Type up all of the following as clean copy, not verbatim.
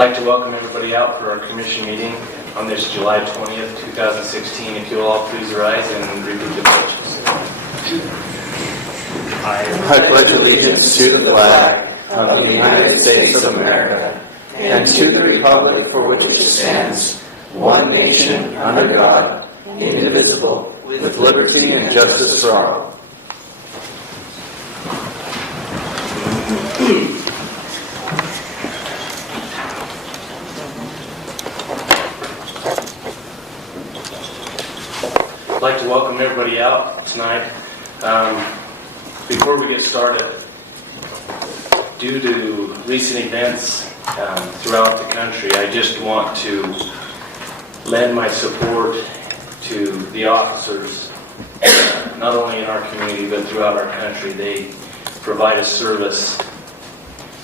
I'd like to welcome everybody out for our commission meeting on this July 20th, 2016. If you'll all please rise and repeat the pledge. I pledge allegiance to the flag of the United States of America and to the republic for which it stands, one nation under God, indivisible, with liberty and justice for all. I'd like to welcome everybody out tonight. Before we get started, due to recent events throughout the country, I just want to lend my support to the officers, not only in our community but throughout our country. They provide a service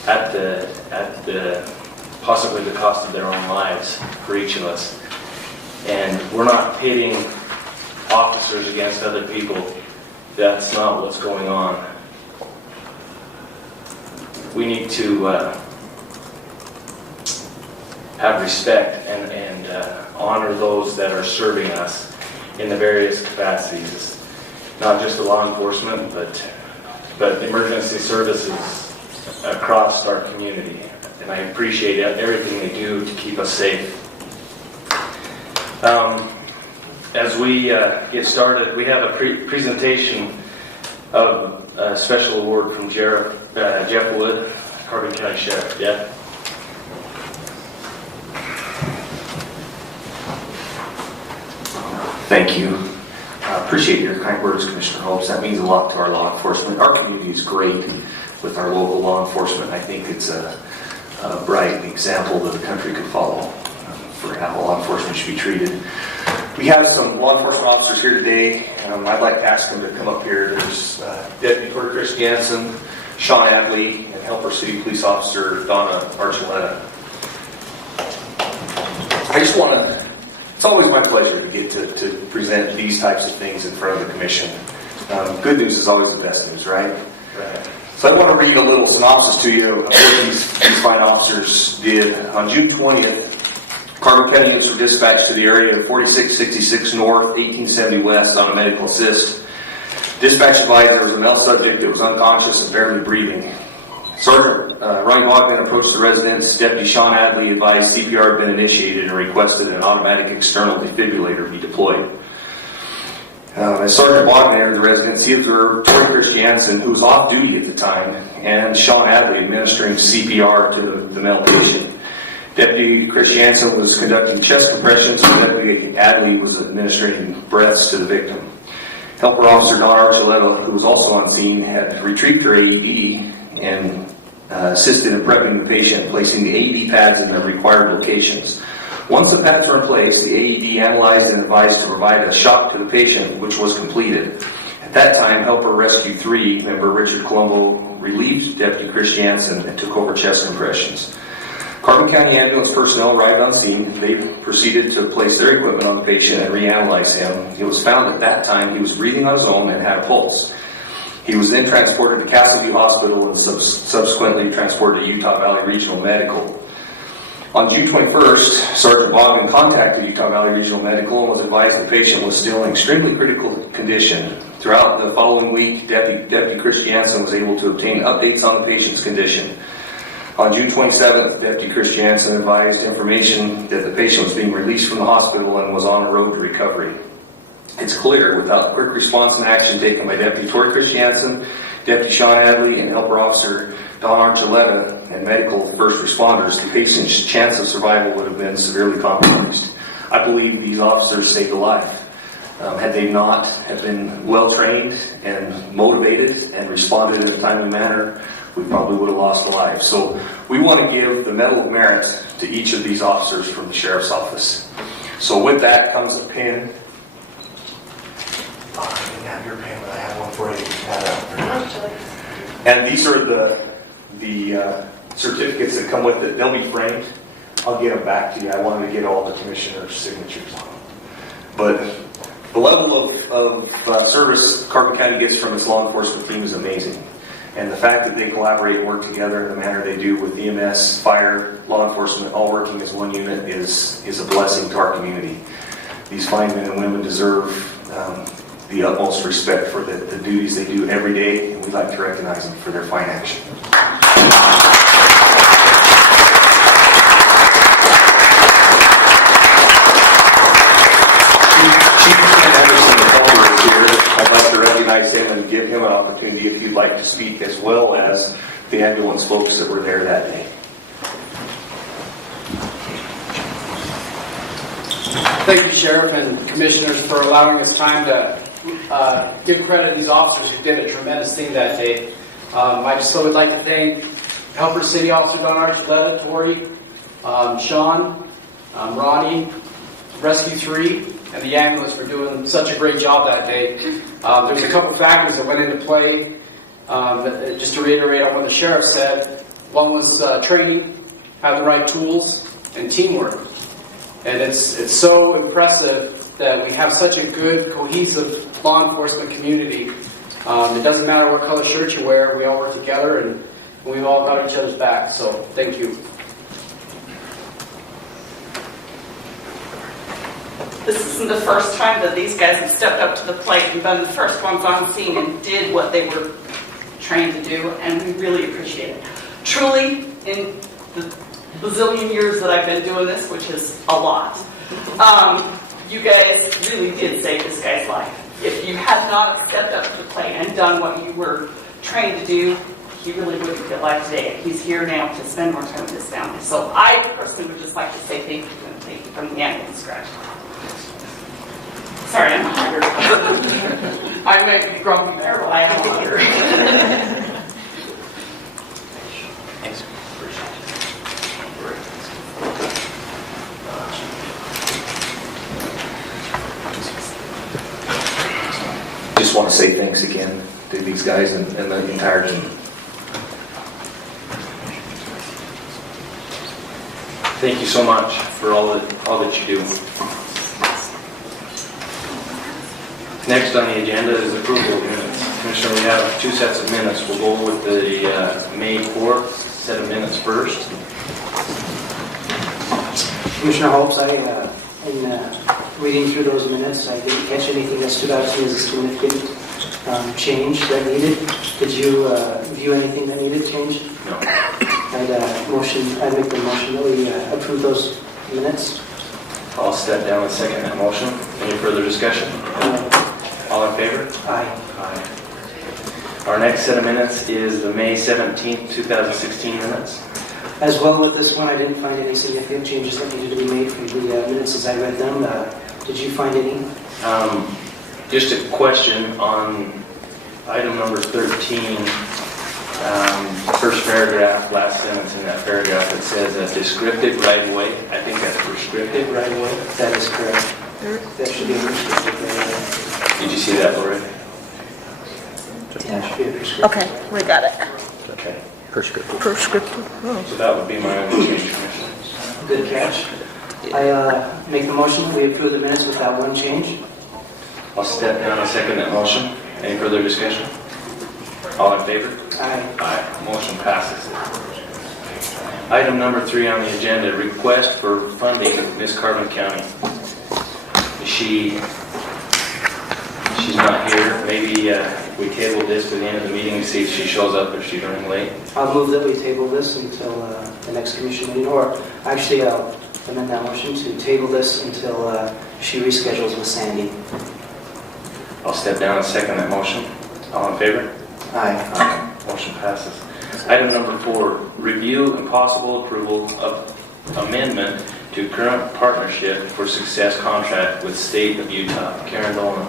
at the possibly the cost of their own lives for each of us. And we're not pitting officers against other people. That's not what's going on. We need to have respect and honor those that are serving us in the various capacities, not just the law enforcement, but emergency services across our community. And I appreciate everything they do to keep us safe. As we get started, we have a presentation of a special award from Jeff Wood, Carbon County Sheriff. Jeff? Thank you. I appreciate your kind words, Commissioner Holmes. That means a lot to our law enforcement. Our community is great with our local law enforcement. I think it's a bright example that the country could follow for how law enforcement should be treated. We have some law enforcement officers here today. I'd like to ask them to come up here. There's Deputy Tori Christiansen, Sean Adley, and Helper City Police Officer Donna Archuleta. I just want to, it's always my pleasure to get to present these types of things in front of the commission. Good news is always the best news, right? Right. So I want to read a little synopsis to you of what these fine officers did. On June 20th, Carbon County units were dispatched to the area of 4666 North, 1870 West on a medical assist. Dispatch advised there was a male subject that was unconscious and barely breathing. Sergeant Ryan Wagner approached the residence. Deputy Sean Adley advised CPR had been initiated and requested an automatic external defibrillator be deployed. As Sergeant Wagner entered the residence, he observed Tori Christiansen, who was off duty at the time, and Sean Adley administering CPR to the male patient. Deputy Christiansen was conducting chest compressions, and Deputy Adley was administering breaths to the victim. Helper Officer Don Archuleta, who was also on scene, had retrieved her AED and assisted in prepping the patient, placing the AED pads in the required locations. Once the pads were in place, the AED analyzed and advised to provide a shock to the patient, which was completed. At that time, Helper Rescue 3 member Richard Colombo relieved Deputy Christiansen and took over chest compressions. Carbon County ambulance personnel arrived on scene. They proceeded to place their equipment on the patient and reanalyze him. It was found at that time he was breathing on his own and had a pulse. He was then transported to Castleview Hospital and subsequently transported to Utah Valley Regional Medical. On June 21st, Sergeant Boggan contacted Utah Valley Regional Medical and was advised the patient was still in extremely critical condition. Throughout the following week, Deputy Christiansen was able to obtain updates on the patient's condition. On June 27th, Deputy Christiansen advised information that the patient was being released from the hospital and was on the road to recovery. It's clear, without quick response and action taken by Deputy Tori Christiansen, Deputy Sean Adley, and Helper Officer Don Archuleta, and medical first responders, the patient's chance of survival would have been severely compromised. I believe these officers saved a life. Had they not have been well trained and motivated and responded in a timely manner, we probably would have lost a life. So we want to give the Medal of Merit to each of these officers from the Sheriff's Office. So with that comes a pin. Oh, I didn't have your pin, but I have one for you. And these are the certificates that come with it. They'll be framed. I'll get them back to you. I wanted to get all the commissioners' signatures on them. But the level of service Carbon County gets from its law enforcement team is amazing. And the fact that they collaborate and work together in the manner they do with EMS, fire, law enforcement, all working as one unit is a blessing to our community. These fine men and women deserve the utmost respect for the duties they do every day, and we'd like to recognize them for their fine action. Chief Anderson, the Culver, is here. I'd like to recognize him and give him an opportunity if you'd like to speak, as well as the ambulance folks that were there that day. Thank you, Sheriff and Commissioners, for allowing us time to give credit to these officers who did a tremendous thing that day. I just would like to thank Helper City Officer Don Archuleta, Tori, Sean, Ronnie, Rescue 3, and the ambulance for doing such a great job that day. There's a couple factors that went into play. Just to reiterate on what the Sheriff said, one was training, have the right tools, and teamwork. And it's so impressive that we have such a good, cohesive law enforcement community. It doesn't matter what color shirt you wear, we all work together and we've all got each other's back. So, thank you. This isn't the first time that these guys have stepped up to the plate and been the first ones on scene and did what they were trained to do, and we really appreciate it. Truly, in the bazillion years that I've been doing this, which is a lot, you guys really did save this guy's life. If you had not stepped up to the plate and done what you were trained to do, he really wouldn't be alive today. He's here now to spend more time with his family. So I personally would just like to say thank you to him, thank you from the ambulance scratch. Sorry, I'm hungry. I may be grumpy there, but I am hungry. Just want to say thanks again to these guys and the entire team. Thank you so much for all that you do. Next on the agenda is approval of minutes. Commissioner, we have 2 sets of minutes. We'll go with the May 4th set of minutes first. Commissioner Holmes, in reading through those minutes, I didn't catch anything that stood out to me as a significant change that needed. Did you view anything that needed change? No. I'd make the motion that we approve those minutes. I'll step down and second that motion. Any further discussion? All in favor? Aye. Aye. Our next set of minutes is the May 17th, 2016 minutes. As well with this one, I didn't find any significant changes that needed to be made from the minutes as I read them. Did you find any? Just a question on item number 13, first paragraph, last sentence in that paragraph, it says a descriptive right-of-way. I think that's prescriptive right-of-way. That is correct. That should be a prescriptive right-of-way. Did you see that, Lori? Yeah, it should be a prescriptive. Okay, we got it. Okay. Prescriptive. So that would be my only change, Commissioner. Good catch. I make the motion that we approve the minutes with that one change. I'll step down and second that motion. Any further discussion? All in favor? Aye. Aye. Motion passes. Item number 3 on the agenda, request for funding of Miss Carbon County. She's not here. Maybe we table this to the end of the meeting and see if she shows up if she's running late. I'll move that we table this until the next commission meeting, or actually I'll amend that motion to table this until she reschedules with Sandy. I'll step down and second that motion. All in favor? Aye. Aye. Motion passes. Item number 4, review and possible approval of amendment to current partnership for success contract with State of Utah. Karen Dolan.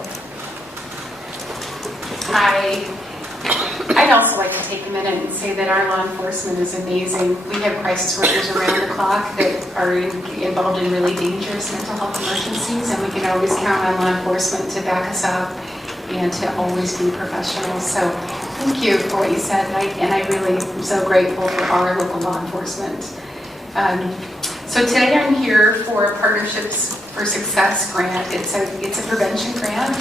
I'd also like to take a minute and say that our law enforcement is amazing. We have crisis workers around the clock that are involved in really dangerous mental health emergencies, and we can always count on law enforcement to back us up and to always be professional. So thank you for what you said, and I really am so grateful for our local law enforcement. So today I'm here for a Partnerships for Success grant. It's a prevention grant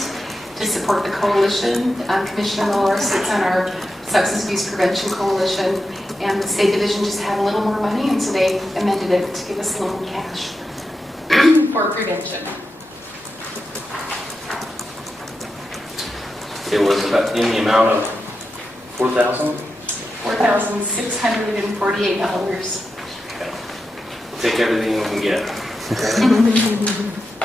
to support the coalition. Commissioner Miller sits on our Substance Abuse Prevention Coalition, and the State Division just had a little more money, and so they amended it to give us a little cash for prevention. It was about in the amount of $4,000. $4,648. We'll take everything we can get.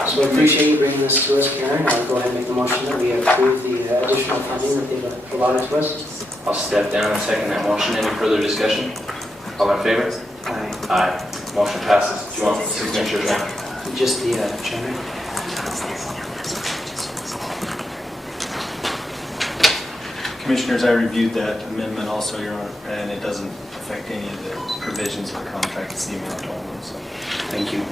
So I appreciate you bringing this to us, Karen. I'll go ahead and make the motion that we approve the additional funding that they've allotted to us. I'll step down and second that motion. Any further discussion? All in favor? Aye. Aye. Motion passes. Do you want signatures now? Just the chairman. Commissioners, I reviewed that amendment also, Your Honor, and it doesn't affect any of the provisions of the contract. It's emailed to all of them, so. Thank you.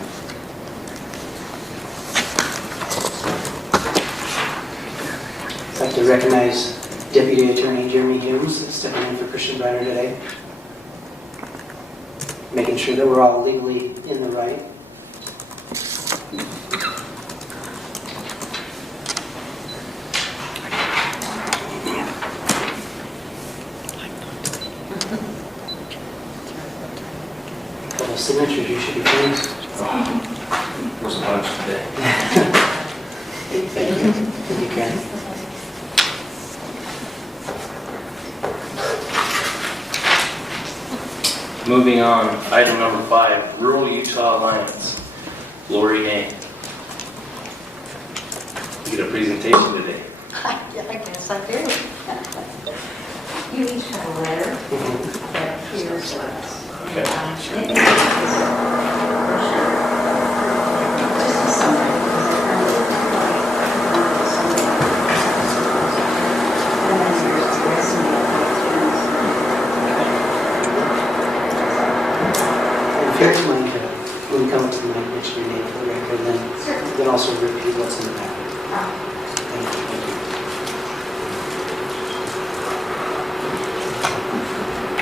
I'd like to recognize Deputy Attorney Jeremy Humes stepping in for Christian Briner today. Making sure that we're all legally in the right. Couple of signatures, you should be pleased. There's a bunch today. Thank you. Thank you, Karen. Moving on, item number 5, Rural Utah Alliance. Lori Nay. You get a presentation today. I guess I do. You each have a letter that here's us. Okay. Just a summary. And then here's the resume. And if you're mind, when you come up to the mic, mention your name for the record, then also repeat what's in the back. Thank you.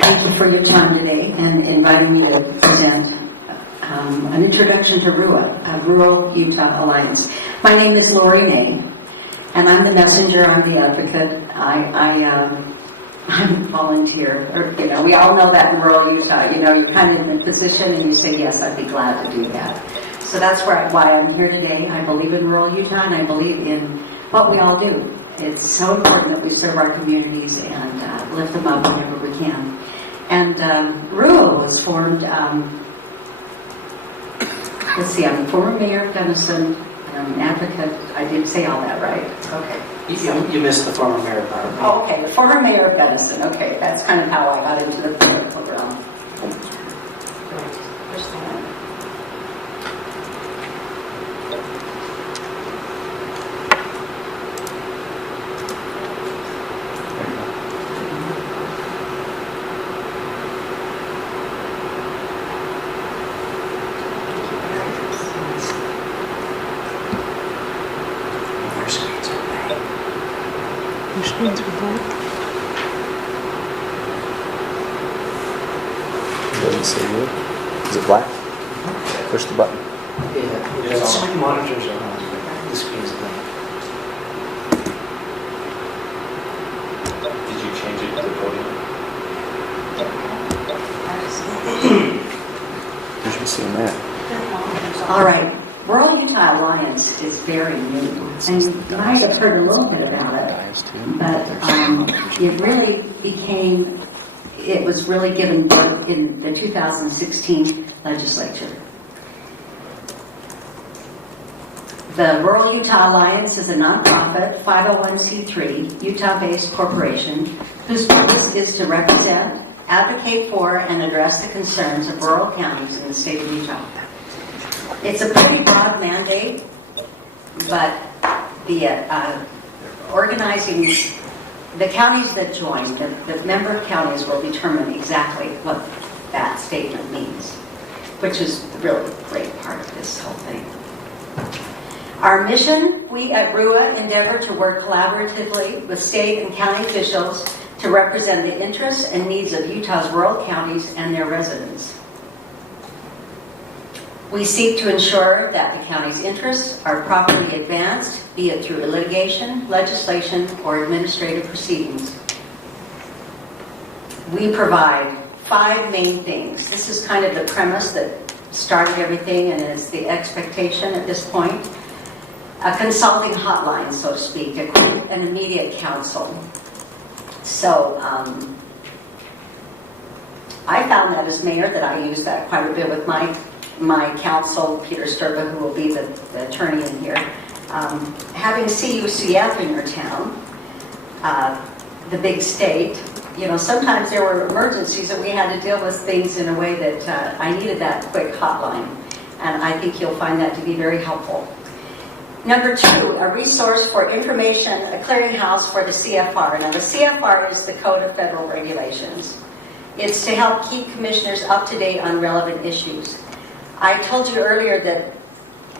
Thank you for your time today and inviting me to present an introduction to RUA, Rural Utah Alliance. My name is Lori May, and I'm the messenger, I'm the advocate. I'm a volunteer. Or, we all know that in rural Utah. You're kind of in a position and you say, yes, I'd be glad to do that. So that's why I'm here today. I believe in rural Utah, and I believe in what we all do. It's so important that we serve our communities and lift them up whenever we can. And RUA was formed, let's see, I'm the former mayor of Gunnison, and I'm an advocate. I did say all that, right? Okay. You missed the former mayor part. Oh, okay, the former mayor of Gunnison. Okay, that's kind of how I got into the political realm. Doesn't say you. Is it black? Push the button. Yeah, the screen monitors are on. The screen's blank. Did you change it to the podium? You should see that. All right, Rural Utah Alliance is very new, and you might have heard a little bit about it, but it was really given birth in the 2016 legislature. The Rural Utah Alliance is a nonprofit 501c3 Utah-based corporation whose purpose is to represent, advocate for, and address the concerns of rural counties in the state of Utah. It's a pretty broad mandate, but the organizing, the counties that join, the member counties will determine exactly what that statement means, which is the really great part of this whole thing. Our mission, we at RUA endeavor to work collaboratively with state and county officials to represent the interests and needs of Utah's rural counties and their residents. We seek to ensure that the county's interests are properly advanced, be it through litigation, legislation, or administrative proceedings. we provide 5 main things. This is kind of the premise that started everything and is the expectation at this point. A consulting hotline, so to speak, a quick and immediate counsel. So I found that as mayor that I use that quite a bit with my counsel, Peter Sturba, who will be the attorney in here. Having CUCF in your town, the big state, you know, sometimes there were emergencies that we had to deal with things in a way that I needed that quick hotline. And I think you'll find that to be very helpful. Number 2, a resource for information, a clearinghouse for the CFR. Now the CFR is the Code of Federal Regulations. It's to help keep commissioners up to date on relevant issues. I told you earlier that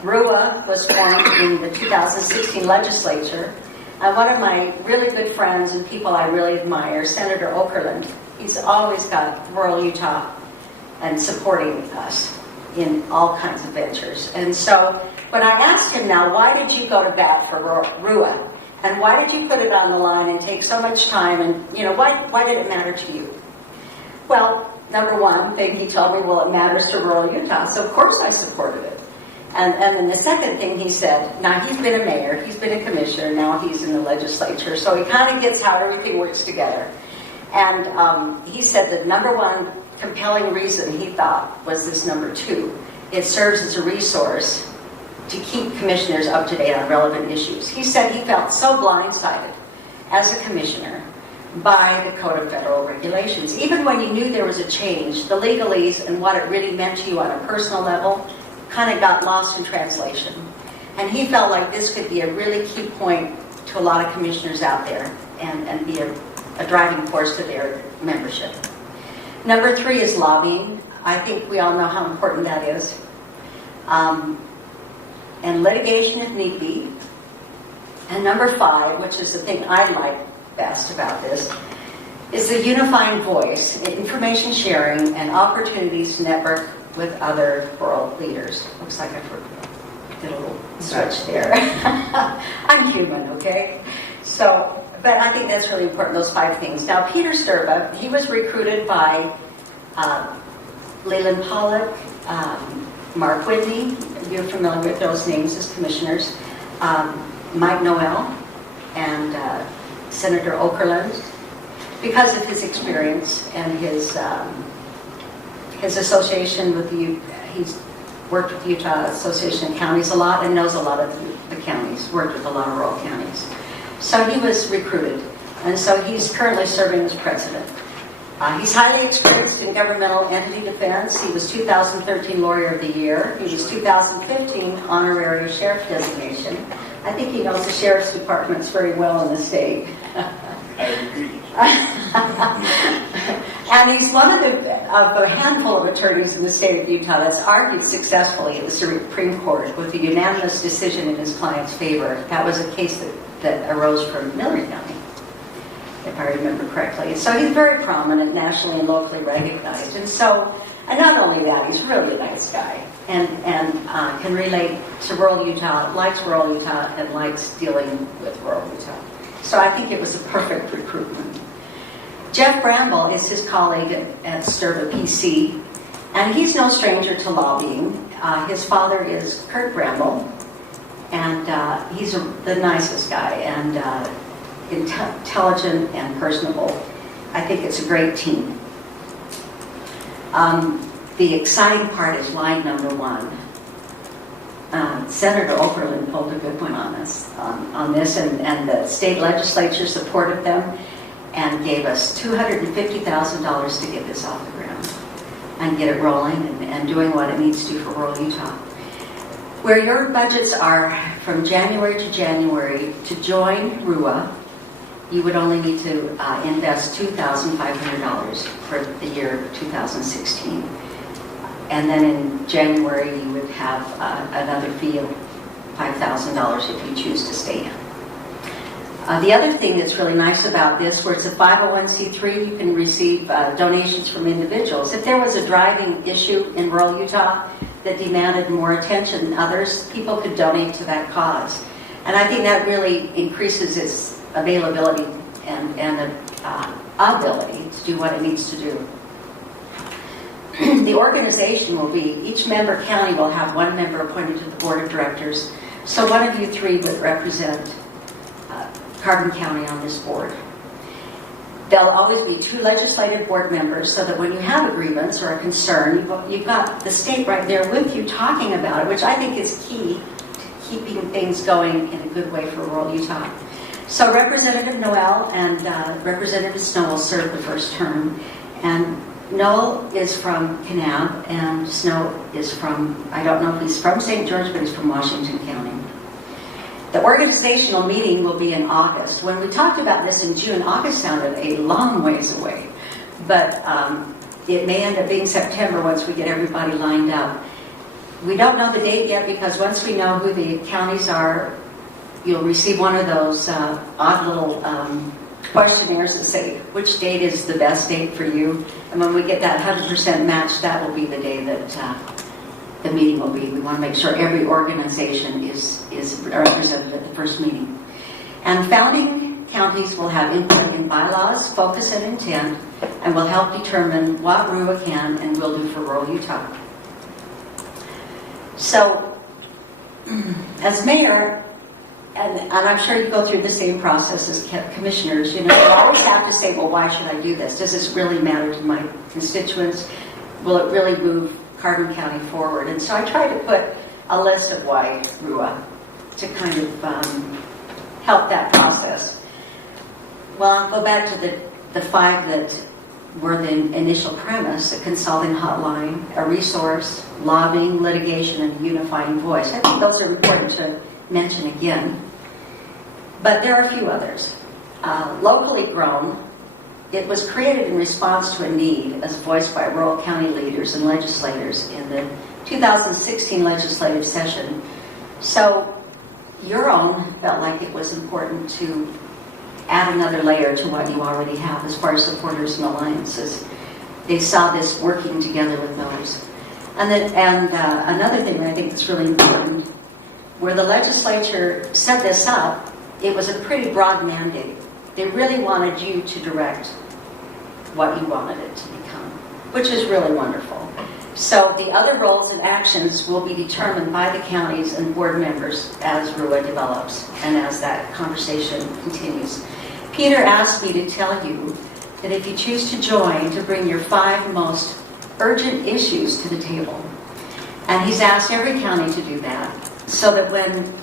RUA was formed in the 2016 legislature. One of my really good friends and people I really admire, Senator Okerlund, he's always got rural Utah and supporting us in all kinds of ventures. And so when I asked him now, why did you go to bat for RUA? And why did you put it on the line and take so much time? And, you know, why did it matter to you? Well, number 1 thing he told me, well, it matters to rural Utah. So of course I supported it. And then the second thing he said, now he's been a mayor, he's been a commissioner, now he's in the legislature, so he kind of gets how everything works together. And he said that number 1 compelling reason he thought was this number 2. It serves as a resource to keep commissioners up to date on relevant issues. He said he felt so blindsided as a commissioner by the Code of Federal Regulations. Even when you knew there was a change, the legalese and what it really meant to you on a personal level kind of got lost in translation. And he felt like this could be a really key point to a lot of commissioners out there and be a driving force to their membership. Number 3 is lobbying. I think we all know how important that is. And litigation if need be. And number 5, which is the thing I like best about this, is the unifying voice, information sharing, and opportunities to network with other world leaders. Looks like I did a little switch there. I'm human, okay? So, but I think that's really important, those 5 things. Now, Peter Sturba, he was recruited by Leland Pollock, Mark Whitney, you're familiar with those names as commissioners, Mike Noel, and Senator Okerlund, because of his experience and his association with he's worked with the Utah Association of Counties a lot and knows a lot of the counties, worked with a lot of rural counties. So he was recruited, and so he's currently serving as president. He's highly experienced in governmental entity defense. He was 2013 Lawyer of the Year. He was 2015 Honorary Sheriff designation. I think he knows the Sheriff's departments very well in the state. I agree. And he's one of a handful of attorneys in the state of Utah that's argued successfully at the Supreme Court with a unanimous decision in his client's favor. That was a case that arose from Miller County, if I remember correctly. So he's very prominent nationally and locally recognized. And not only that, he's really a nice guy and can relate to rural Utah, likes rural Utah, and likes dealing with rural Utah. So I think it was a perfect recruitment. Jeff Bramble is his colleague at Sturba PC, and he's no stranger to lobbying. His father is Kurt Bramble, and he's the nicest guy and intelligent and personable. I think it's a great team. The exciting part is line number 1. Senator Okerlund pulled a good one on us on this, and the state legislature supported them and gave us $250,000 to get this off the ground and get it rolling and doing what it needs to do for rural Utah. Where your budgets are from January to January to join RUA, you would only need to invest $2,500 for the year 2016. And then in January, you would have another fee of $5,000 if you choose to stay in. The other thing that's really nice about this, where it's a 501c3, you can receive donations from individuals. If there was a driving issue in rural Utah that demanded more attention than others, people could donate to that cause. And I think that really increases its availability and ability to do what it needs to do. The organization will be, each member county will have one member appointed to the board of directors. So one of you three would represent Carbon County on this board. There'll always be 2 legislative board members so that when you have a grievance or a concern, you've got the state right there with you talking about it, which I think is key to keeping things going in a good way for rural Utah. So Representative Noel and Representative Snow will serve the first term. And Noel is from Kanab and Snow is from, I don't know if he's from St. George, but he's from Washington County. The organizational meeting will be in August. When we talked about this in June, August sounded a long ways away, but it may end up being September once we get everybody lined up. We don't know the date yet because once we know who the counties are, you'll receive one of those odd little questionnaires that say which date is the best date for you. And when we get that 100% match, that will be the day that the meeting will be. We want to make sure every organization is represented at the first meeting. And founding counties will have input in bylaws, focus and intent, and will help determine what RUA can and will do for rural Utah. So, as mayor, and I'm sure you go through the same process as commissioners, you always have to say, well, why should I do this? Does this really matter to my constituents? Will it really move Carbon County forward? And so I try to put a list of why RUA to kind of help that process. Well, I'll go back to the 5 that were the initial premise: a consulting hotline, a resource, lobbying, litigation, and unifying voice. I think those are important to mention again. But there are a few others. Locally grown, it was created in response to a need as voiced by rural county leaders and legislators in the 2016 legislative session. So your own felt like it was important to add another layer to what you already have as far as supporters and alliances. They saw this working together with those. And another thing that I think is really important, where the legislature set this up, it was a pretty broad mandate. They really wanted you to direct what you wanted it to become, which is really wonderful. So the other roles and actions will be determined by the counties and board members as RUA develops and as that conversation continues. Peter asked me to tell you that if you choose to join, to bring your 5 most urgent issues to the table. And he's asked every county to do that, so that when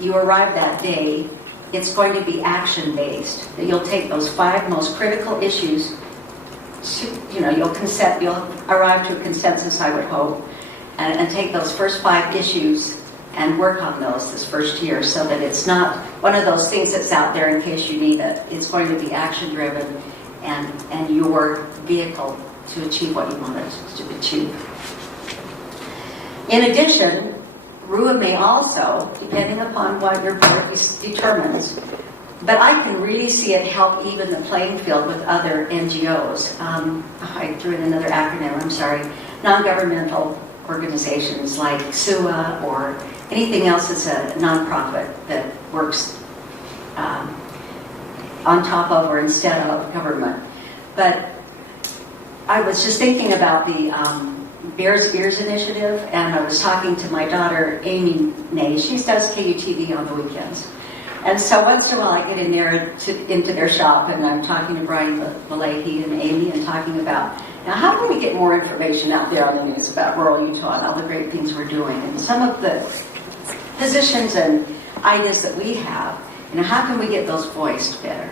you arrive that day, it's going to be action-based. That you'll take those 5 most critical issues you'll arrive to a consensus, I would hope, and take those first 5 issues and work on those this first year, so that it's not one of those things that's out there in case you need it. It's going to be action-driven and your vehicle to achieve what you want it to achieve. In addition, RUA may also, depending upon what your board determines, but I can really see it help even the playing field with other NGOs. I threw in another acronym, I'm sorry. Non-governmental organizations like SUA or anything else that's a nonprofit that works on top of or instead of government. But I was just thinking about the Bears Ears initiative, and I was talking to my daughter, Amy Ney. She does KUTV on the weekends. And so once in a while I get in there into their shop, and I'm talking to Brian Valahi and Amy and talking about, now how can we get more information out there on the news about rural Utah and all the great things we're doing, and some of the positions and ideas that we have, how can we get those voiced better?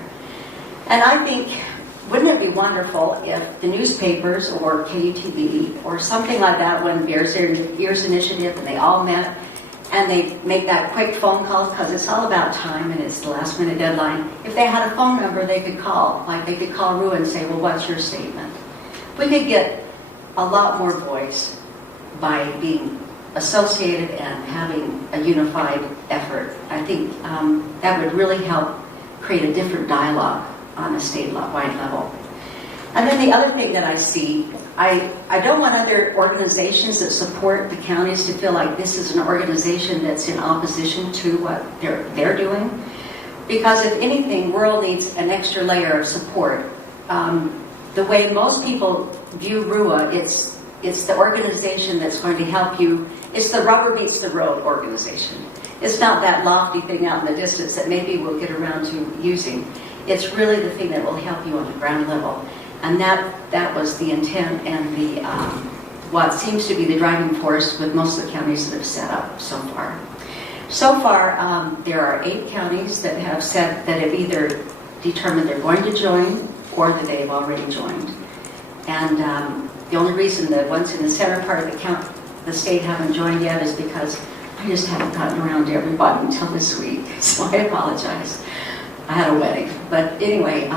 And I think, wouldn't it be wonderful if the newspapers or KUTV or something like that, when Bears Ears Initiative, and they all met, and they make that quick phone call, because it's all about time and it's the last minute deadline. If they had a phone number they could call, like they could call RUA and say, well, what's your statement? We could get a lot more voice by being associated and having a unified effort. I think that would really help create a different dialogue on a statewide level. And then the other thing that I see, I don't want other organizations that support the counties to feel like this is an organization that's in opposition to what they're doing. Because if anything, rural needs an extra layer of support the way most people view RUA, it's the organization that's going to help you. It's the rubber meets the road organization. It's not that lofty thing out in the distance that maybe we'll get around to using. It's really the thing that will help you on the ground level. And that was the intent and the what seems to be the driving force with most of the counties that have set up so far. So far, there are 8 counties that have said that have either determined they're going to join or that they've already joined. And the only reason the ones in the center part of the state haven't joined yet is because I just haven't gotten around to everybody until this week. So I apologize. I had a wedding. But anyway,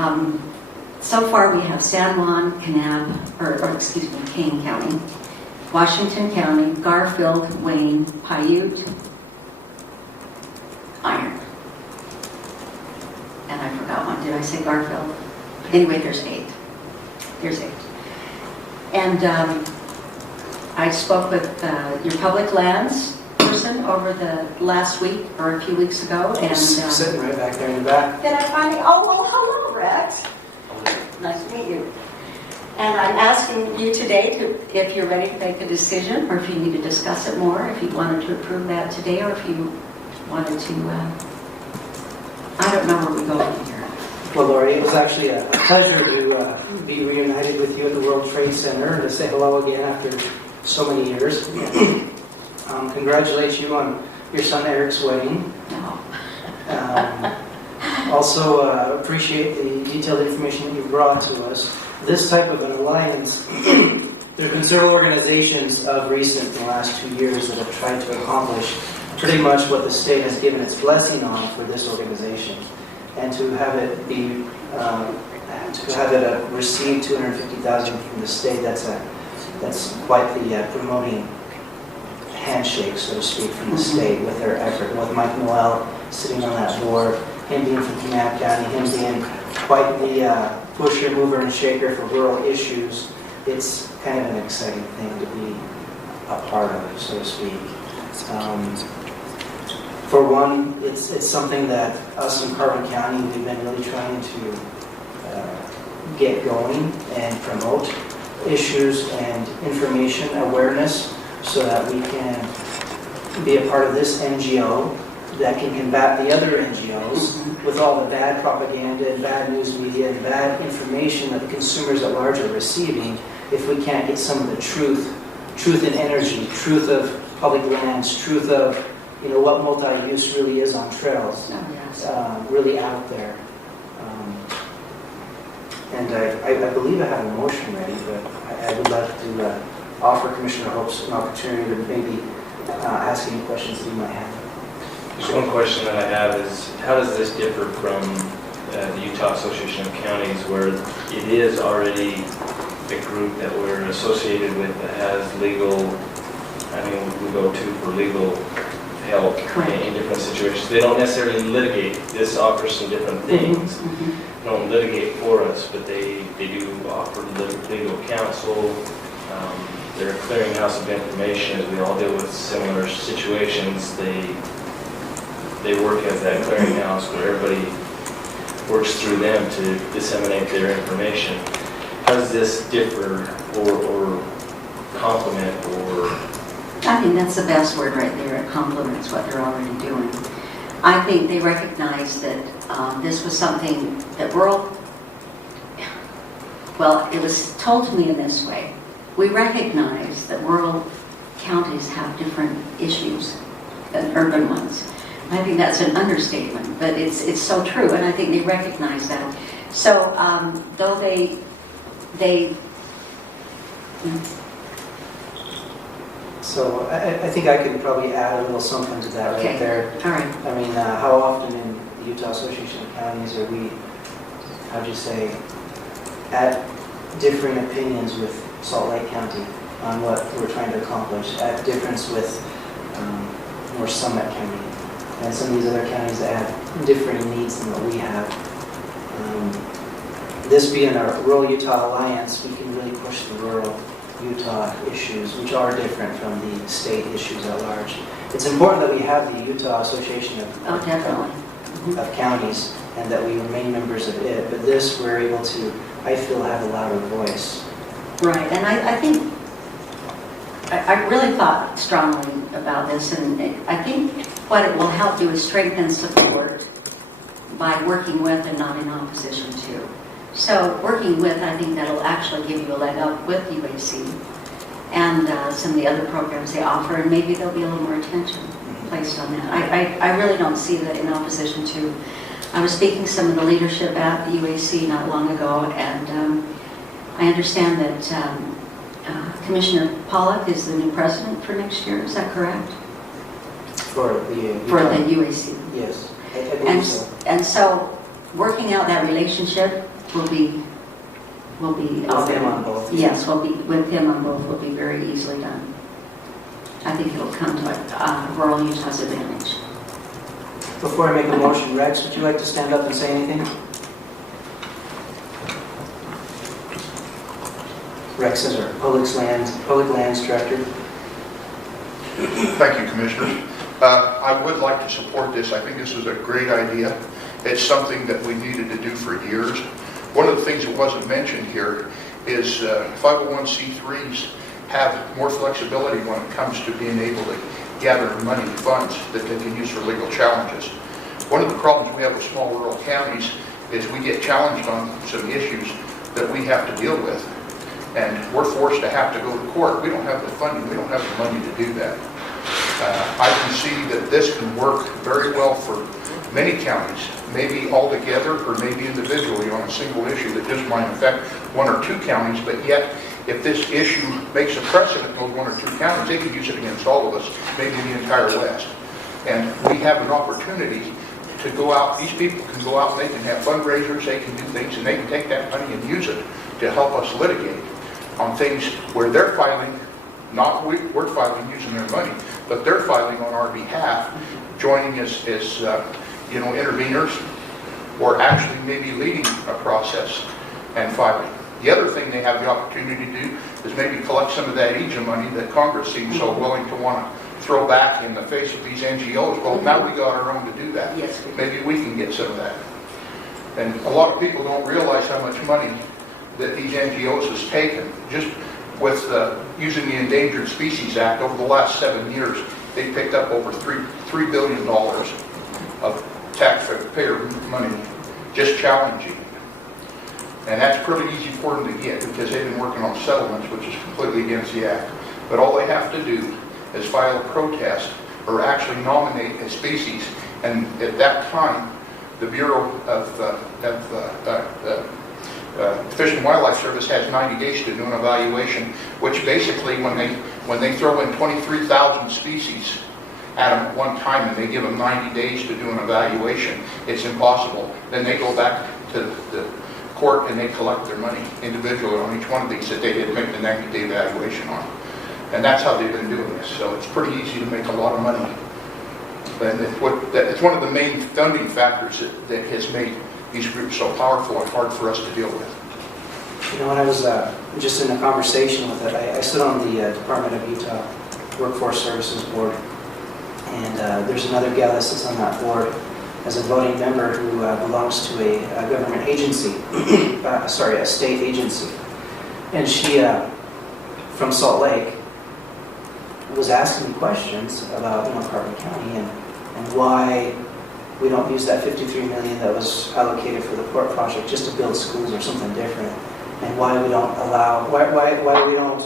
so far we have San Juan, Kane County, Washington County, Garfield, Wayne, Paiute, Iron. And I forgot one. Did I say Garfield? Anyway, there's 8. There's 8. And I spoke with your public lands person over the last week or a few weeks ago. And Sitting right back there in the back. then I finally, oh, well, hello, Rex. Nice to meet you. And I'm asking you today if you're ready to make a decision, or if you need to discuss it more, if you wanted to approve that today, or if you wanted to, I don't know where we go from here. Well, Lori, it was actually a pleasure to be reunited with you at the World Trade Center and to say hello again after so many years. Congratulate you on your son Eric's wedding. Also appreciate the detailed information that you brought to us. This type of an alliance, there have been several organizations of recent, in the last 2 years, that have tried to accomplish pretty much what the state has given its blessing on for this organization. And to have it be, receive $250,000 from the state, that's quite the promoting handshake, so to speak, from the state with their effort. With Mike Noel sitting on that board, him being from Kanab County, him being quite the pusher, mover, and shaker for rural issues, it's kind of an exciting thing to be a part of, so to speak. For one, it's something that us in Carbon County, we've been really trying to get going and promote issues and information awareness so that we can be a part of this NGO that can combat the other NGOs with all the bad propaganda and bad news media and bad information that the consumers at large are receiving. If we can't get some of the truth in energy, truth of public lands, truth of what multi-use really is on trails, really out there. And I believe I have a motion ready, but I would like to offer Commissioner Hopes an opportunity to maybe ask any questions that he might have. Just one question that I have is, how does this differ from the Utah Association of Counties, where it is already a group that we're associated with that has legal, we go to for legal help in different situations. They don't necessarily litigate. This offers some different things. They don't litigate for us, but they do offer legal counsel. They're a clearinghouse of information. As we all deal with similar situations, they work as that clearinghouse where everybody works through them to disseminate their information. How does this differ or complement or... I think that's the best word right there. It complements what they're already doing. I think they recognize that this was something that it was told to me in this way. We recognize that rural counties have different issues than urban ones. I think that's an understatement, but it's so true, and I think they recognize that. So though they So I think I could probably add a little something to that right there. All right. I mean, how often in the Utah Association of Counties are we, at differing opinions with Salt Lake County on what we're trying to accomplish, at difference with North Summit County and some of these other counties that have differing needs than what we have. This being our Rural Utah Alliance, we can really push the rural Utah issues, which are different from the state issues at large. It's important that we have the Utah Association of definitely. of counties, and that we remain members of it. But this, we're able to, I feel, have a louder voice. Right, and I think, I really thought strongly about this, and I think what it will help do is strengthen support by working with and not in opposition to. So working with, I think that'll actually give you a leg up with UAC and some of the other programs they offer, and maybe there'll be a little more attention placed on that. I really don't see that in opposition to. I was speaking to some of the leadership at the UAC not long ago, and I understand that Commissioner Pollock is the new president for next year. Is that correct? For the UAC. Yes, I believe so. And so working out that relationship will be With him on both. Yes, with him on both will be very easily done. I think it'll come to rural Utah's advantage. Before I make a motion, Rex, would you like to stand up and say anything? Rex is our Public Lands Director. Thank you, Commissioners. I would like to support this. I think this is a great idea. It's something that we needed to do for years. One of the things that wasn't mentioned here is 501c3s have more flexibility when it comes to being able to gather money funds that they can use for legal challenges. One of the problems we have with small rural counties is we get challenged on some issues that we have to deal with, and we're forced to have to go to court. We don't have the funding, we don't have the money to do that. I can see that this can work very well for many counties, maybe all together or maybe individually on a single issue that just might affect one or two counties, but yet if this issue makes a precedent in those one or two counties, they could use it against all of us, maybe the entire West. And we have an opportunity to go out, these people can go out and they can have fundraisers, they can do things, and they can take that money and use it to help us litigate on things where they're filing, not we're filing using their money, but they're filing on our behalf, joining as interveners, or actually maybe leading a process and filing. The other thing they have the opportunity to do is maybe collect some of that EJA money that Congress seems so willing to want to throw back in the face of these NGOs. Well, now we got our own to do that. Yes, maybe we can get some of that. And a lot of people don't realize how much money that these NGOs has taken. Just with using the Endangered Species Act over the last 7 years, they picked up over $3 billion of taxpayer money just challenging. And that's pretty easy for them to get because they've been working on settlements, which is completely against the act. But all they have to do is file a protest or actually nominate a species. And at that time, the Bureau of Fish and Wildlife Service has 90 days to do an evaluation, which basically when they throw in 23,000 species at them at one time and they give them 90 days to do an evaluation, it's impossible. Then they go back to the court and they collect their money individually on each one of these that they didn't make the 90-day evaluation on. And that's how they've been doing this. So it's pretty easy to make a lot of money. And it's one of the main funding factors that has made these groups so powerful and hard for us to deal with. You know, when I was just in a conversation with it, I sit on the Department of Utah Workforce Services Board, and there's another gal that sits on that board as a voting member who belongs to a government agency, a state agency. And she, from Salt Lake, was asking me questions about Carbon County and why we don't use that $53 million that was allocated for the port project just to build schools or something different, and why we don't allow, why we don't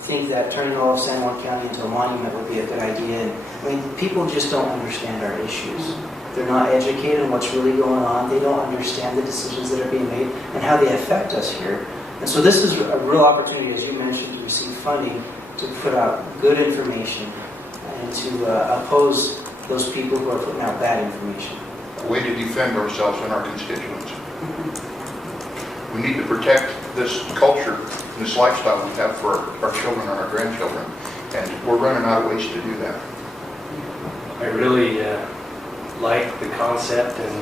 think that turning all of San Juan County into a monument would be a good idea. And I mean, people just don't understand our issues. They're not educated on what's really going on. They don't understand the decisions that are being made and how they affect us here. And so this is a real opportunity, as you mentioned, to receive funding to put out good information and to oppose those people who are putting out bad information. A way to defend ourselves and our constituents. We need to protect this culture and this lifestyle we have for our children and our grandchildren, and we're running out of ways to do that. I really like the concept and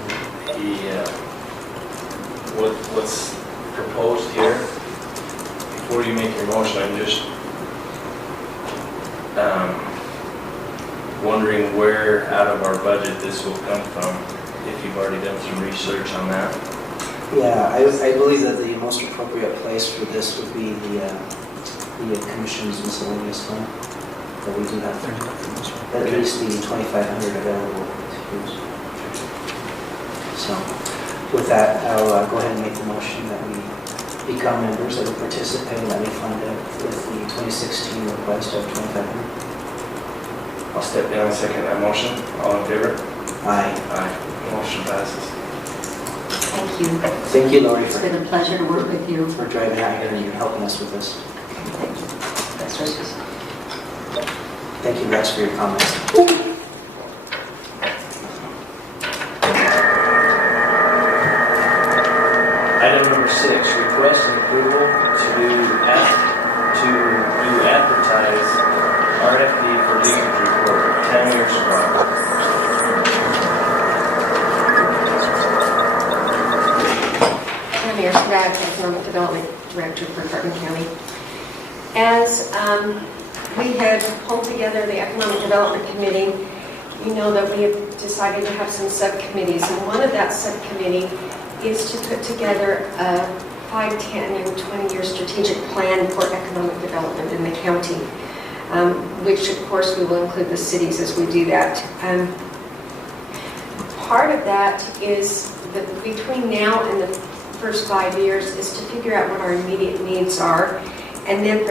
what's proposed here. Before you make your motion, I'm just wondering where out of our budget this will come from. if you've already done some research on that. Yeah, I believe that the most appropriate place for this would be the commission's miscellaneous fund that we do have. At least the 2,500 available to use. So with that, I'll go ahead and make the motion that we become members, that we participate, and that we fund it with the 2016 request of 2,500. I'll step down and second that motion. All in favor? Aye. Aye. Motion passes. Thank you. Thank you, Lori, It's been a pleasure to work with you. for driving out here and helping us with this. Thank you. Best wishes. Thank you, Rex, for your comments. Item number 6, request and approval to advertise RFP for leakage report, 10-year supply. I'm Mayor Sprague, Economic Development Director for Carbon County. As we had pulled together the Economic Development Committee, you know that we have decided to have some subcommittees, and one of that subcommittee is to put together a 5, 10, and 20-year strategic plan for economic development in the county, which of course we will include the cities as we do that. Part of that is that between now and the first 5 years is to figure out what our immediate needs are, and then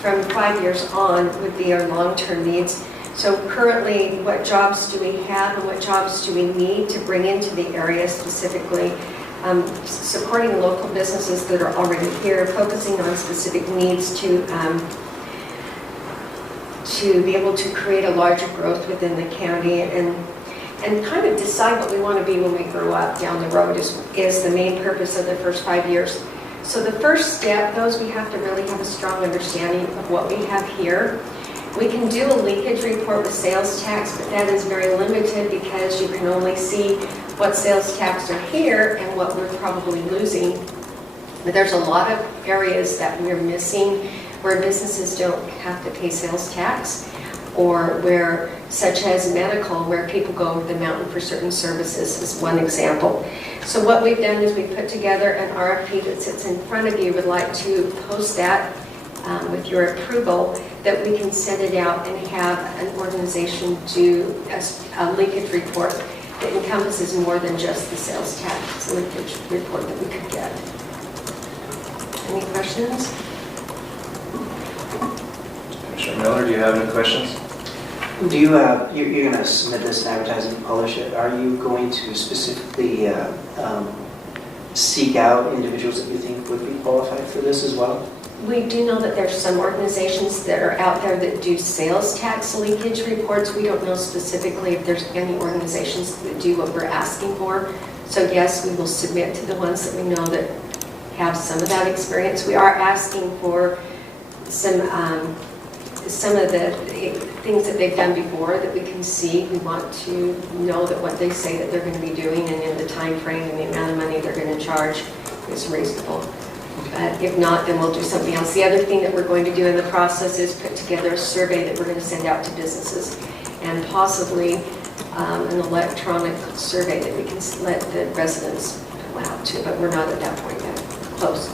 from 5 years on would be our long-term needs. So currently, what jobs do we have and what jobs do we need to bring into the area specifically? Supporting local businesses that are already here, focusing on specific needs to be able to create a larger growth within the county, and kind of decide what we want to be when we grow up down the road is the main purpose of the first 5 years. So the first step, those we have to really have a strong understanding of what we have here. We can do a leakage report with sales tax, but that is very limited because you can only see what sales tax are here and what we're probably losing. But there's a lot of areas that we're missing where businesses don't have to pay sales tax, or where, such as medical, where people go over the mountain for certain services is one example. So what we've done is we've put together an RFP that sits in front of you. Would like to post that with your approval, that we can send it out and have an organization do a leakage report that encompasses more than just the sales tax leakage report that we could get. Any questions? Commissioner Miller, do you have any questions? Do you, you're going to submit this and advertise and publish it. Are you going to specifically seek out individuals that you think would be qualified for this as well? We do know that there's some organizations that are out there that do sales tax leakage reports. We don't know specifically if there's any organizations that do what we're asking for. So yes, we will submit to the ones that we know that have some of that experience. We are asking for some of the things that they've done before that we can see. We want to know that what they say that they're going to be doing and in the time frame and the amount of money they're going to charge is reasonable. If not, then we'll do something else. The other thing that we're going to do in the process is put together a survey that we're going to send out to businesses, and possibly an electronic survey that we can let the residents fill out to, but we're not at that point yet. Close.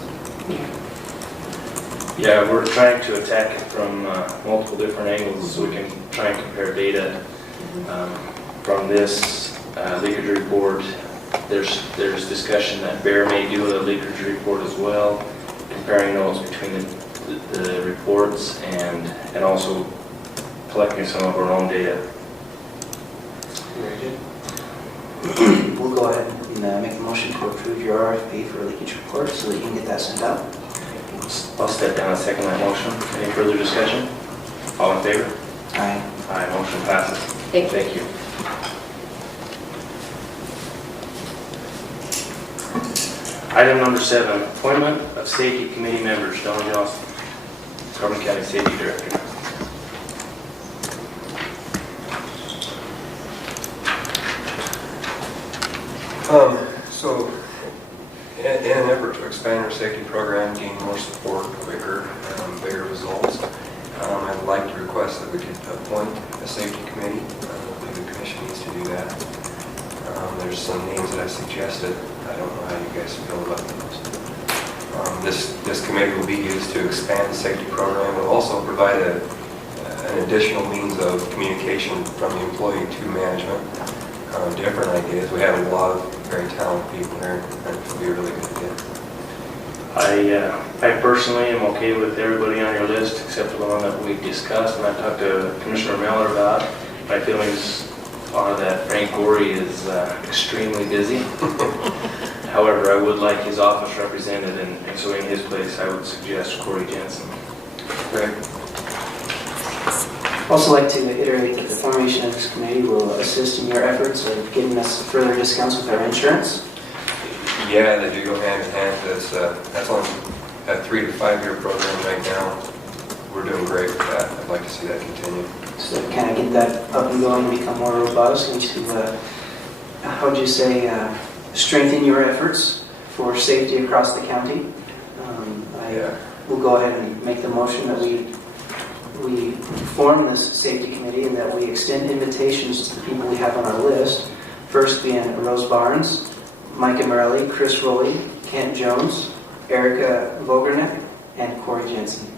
Yeah, we're trying to attack it from multiple different angles so we can try and compare data from this leakage report. There's discussion that Bear may do a leakage report as well, comparing those between the reports and also collecting some of our own data. Very good. We'll go ahead and make a motion to approve your RFP for a leakage report so that you can get that sent out. I'll step down and second that motion. Any further discussion? All in favor? Aye. Aye, motion passes. Thank you. Thank you. Item number 7, appointment of safety committee members. Don Johnson, Carbon County Safety Director. So, in an effort to expand our safety program, gain more support quicker, bigger results, I would like to request that we could appoint a safety committee. I believe the commission needs to do that. There's some names that I suggested. I don't know how you guys feel about those. This committee will be used to expand the safety program. It will also provide an additional means of communication from the employee to management. Different ideas. We have a lot of very talented people here, and it will be a really good idea. I personally am okay with everybody on your list except for the one that we discussed and I talked to Commissioner Miller about. My feelings are that Frank Gorey is extremely busy. However, I would like his office represented, and so in his place, I would suggest Corey Jensen. Great. I'd also like to iterate that the formation of this committee will assist in your efforts of getting us further discounts with our insurance. Yeah, they do go hand in hand. That's on a 3 to 5 year program right now. We're doing great with that. I'd like to see that continue. So to kind of get that up and going and become more robust and to, how would you say, strengthen your efforts for safety across the county. I will go ahead and make the motion that we form this safety committee and that we extend invitations to the people we have on our list. First being Rose Barnes, Micah Morelli, Chris Rowley, Kent Jones, Erica Vogernick, and Corey Jensen.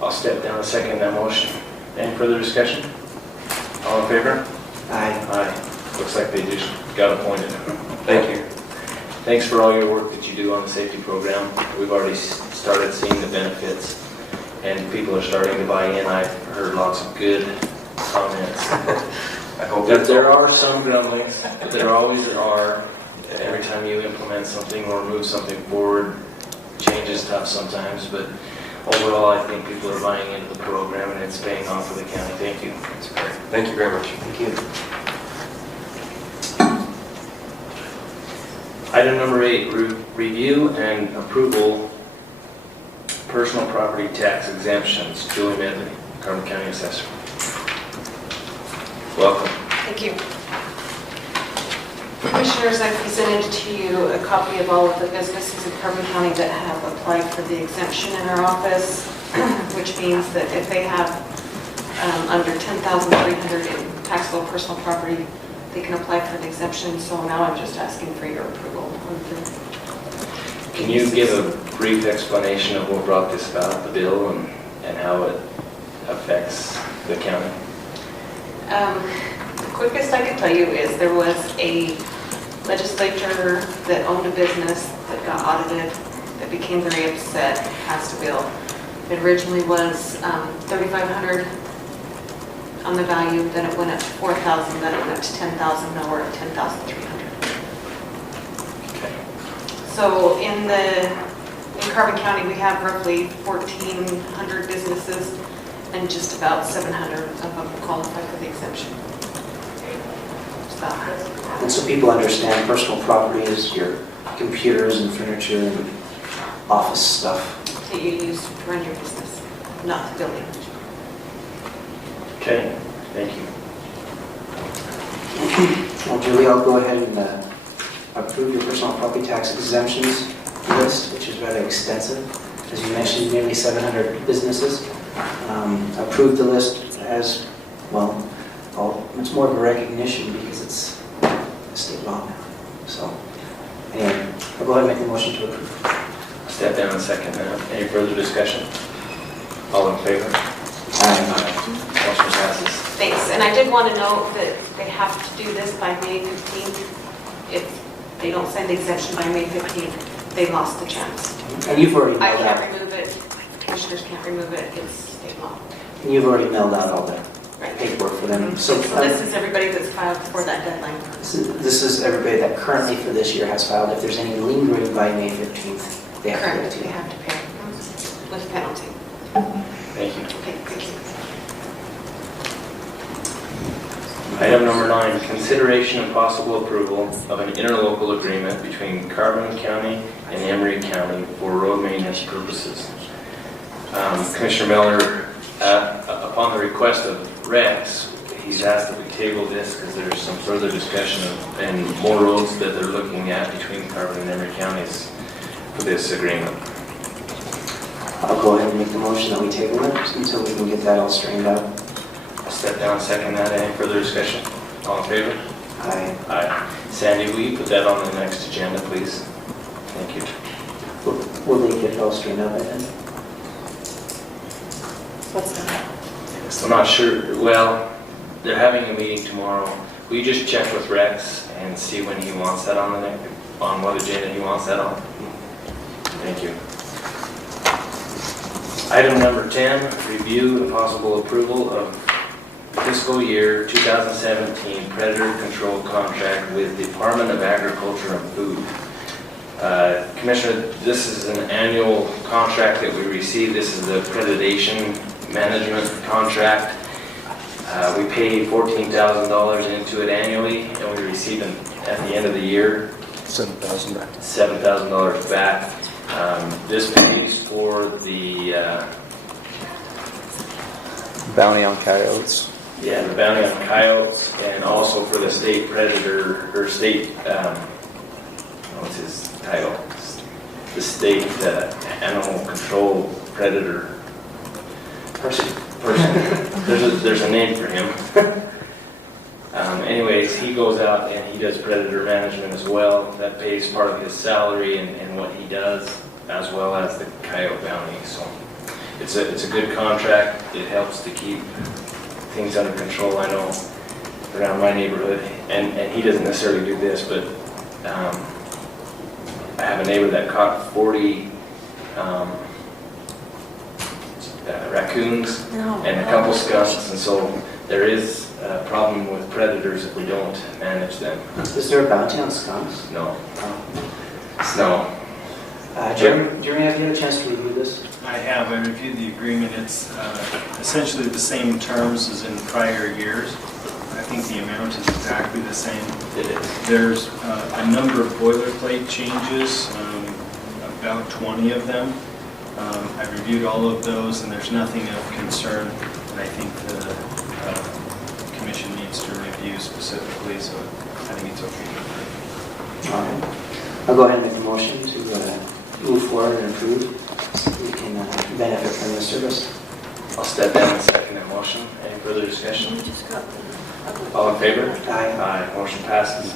I'll step down and second that motion. Any further discussion? All in favor? Aye. Aye. Looks like they just got appointed. Thank you. Thanks for all your work that you do on the safety program. We've already started seeing the benefits, and people are starting to buy in. I've heard lots of good comments. I hope That there are some grumblings, but there always are. Every time you implement something or move something forward, change is tough sometimes, but overall, I think people are buying into the program and it's paying off for the county. Thank you. That's great. Thank you very much. Thank you. Item number 8, review and approval personal property tax exemptions. Julie Medley, Carbon County Assessor. Welcome. Thank you. Commissioners, I presented to you a copy of all of the businesses in Carbon County that have applied for the exemption in our office, which means that if they have under $10,300 in taxable personal property, they can apply for an exemption. So now I'm just asking for your approval. Can you give a brief explanation of what brought this about, the bill, and how it affects the county? The quickest I can tell you is there was a legislature that owned a business that got audited, that became very upset, passed a bill. It originally was $3,500 on the value, then it went up to $4,000, then it went up to $10,000, now we're at $10,300. So in Carbon County, we have roughly 1,400 businesses, and just about 700 of them qualify for the exemption. And so people understand personal property is your computers and furniture and office stuff. That you use to run your business, not the building. Okay, thank you. Well, Julie, I'll go ahead and approve your personal property tax exemptions list, which is rather extensive. As you mentioned, nearly 700 businesses. Approved the list as, well, it's more of a recognition because it's a state law now. So, anyway, I'll go ahead and make the motion to approve. Step down and second that. Any further discussion? All in favor? Aye. Motion passes. Thanks, and I did want to note that they have to do this by May 15th. If they don't send the exemption by May 15th, they lost the chance. And you've already I mailed out. can't remove it, commissioners can't remove it, it's state law. And you've already mailed out all the Right. paperwork for them. So this is everybody that's filed before that deadline. This is everybody that currently for this year has filed. If there's any lingering by May 15th, they have to Correct, get it they to you. have to pay with penalty. Thank you. Okay, thank you. Item number 9, consideration and possible approval of an interlocal agreement between Carbon County and Emery County for road maintenance purposes. Commissioner Miller, upon the request of Rex, he's asked that we table this because there's some further discussion of, and more roads that they're looking at between Carbon and Emery counties for this agreement. I'll go ahead and make the motion that we table it until we can get that all straightened out. I'll step down and second that. Any further discussion? All in favor? Aye. Aye. Sandy, will you put that on the next agenda, please? Thank you. Will they get all straightened out by then? What's that? I'm not sure, well, they're having a meeting tomorrow. Will you just check with Rex and see when he wants that on the next, on what agenda he wants that on? Thank you. Item number 10, review and possible approval of fiscal year 2017 predator control contract with Department of Agriculture and Food. Commissioner, this is an annual contract that we receive. This is the predation management contract. We pay $14,000 into it annually, and we receive them at the end of the year $7,000 back. $7,000 back. This pays for the Bounty on coyotes. the bounty on coyotes, and also for the state predator, or state, what's his title? The state animal control predator person. There's a name for him. Anyways, he goes out and he does predator management as well. That pays part of his salary and what he does, as well as the coyote bounty. So it's a good contract. It helps to keep things under control, I know, around my neighborhood. And he doesn't necessarily do this, but I have a neighbor that caught 40 raccoons and a couple skunks, and so there is a problem with predators if we don't manage them. Is there a bounty on skunks? No. No. Jeremy, have you had a chance to review this? I have, I reviewed the agreement. It's essentially the same terms as in prior years. I think the amount is exactly the same. It is. There's a number of boilerplate changes, about 20 of them. I reviewed all of those, and there's nothing of concern that I think the commission needs to review specifically, so I think it's okay. All right. I'll go ahead and make a motion to move forward and approve so we can benefit from this service. I'll step down and second that motion. Any further discussion? All in favor? Aye. Aye. Motion passes.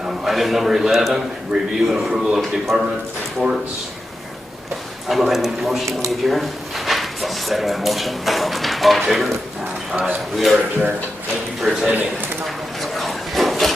Item number 11, review and approval of department reports. I'll go ahead and make a motion to adjourn. I'll second that motion. All in favor? Aye. Aye. We are adjourned. Thank you for attending.